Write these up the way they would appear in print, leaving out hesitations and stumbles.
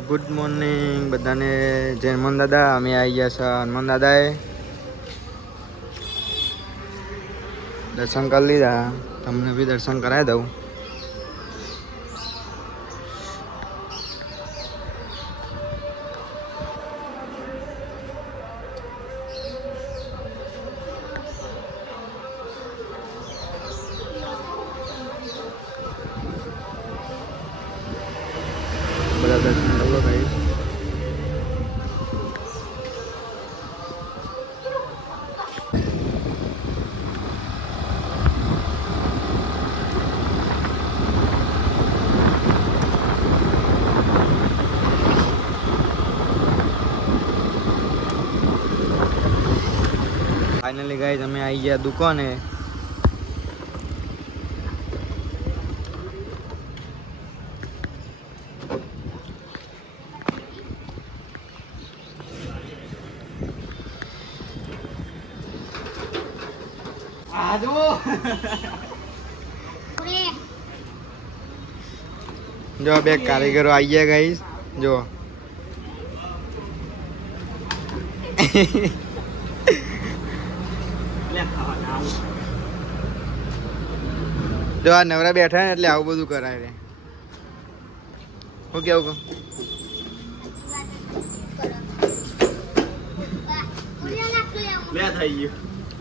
Good morning બધાને. જય હનુમાન દાદા. અમે આવી ગયા છે હનુમાન દાદાએ દર્શન કરી લીધા. તમને બી દર્શન કરાવી દઉં. બધા દર્શન કરો ભાઈ. ફાઇનલી ગાઈસ અમે આવી ગયા દુકાને. જો બે કારીગરો આવી ગયા ગાઈસ. જો જો આ નવરા બેઠા ને એટલે આવું બધું કરાય રે. હું કેવું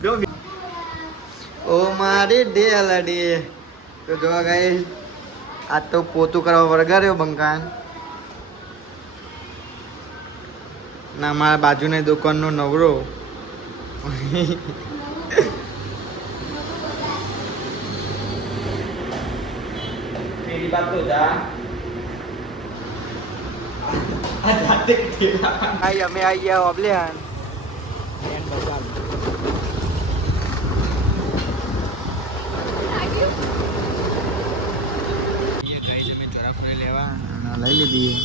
કહું ઓ મારી ડેલડી. તો જોવા ગાઈસ આજ તો પોતું કરવા વળગાર્યો બંકાન ના. મારા બાજુની દુકાનનો નવરો અમે આવી ગયા ઓબલેહાન. લઈ લીધી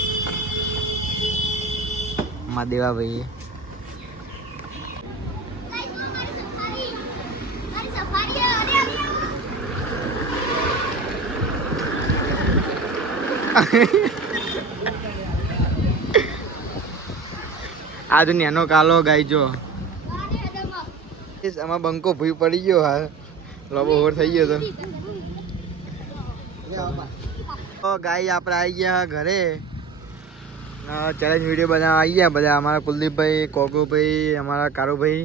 માં દેવા ભાઈ. આજ નેનો કાલો ગાયજો. આમાં બંકો ભૂઈ પડી ગયો. હાલ લોબો હોર થઈ ગયો તો ગાય આપણે આવી ગયા ઘરે. ચેલેન્જ વિડીયો બનાવવા આવી ગયા બધા. અમારા કુલદીપભાઈ, કોકોભાઈ, અમારા કારુભાઈ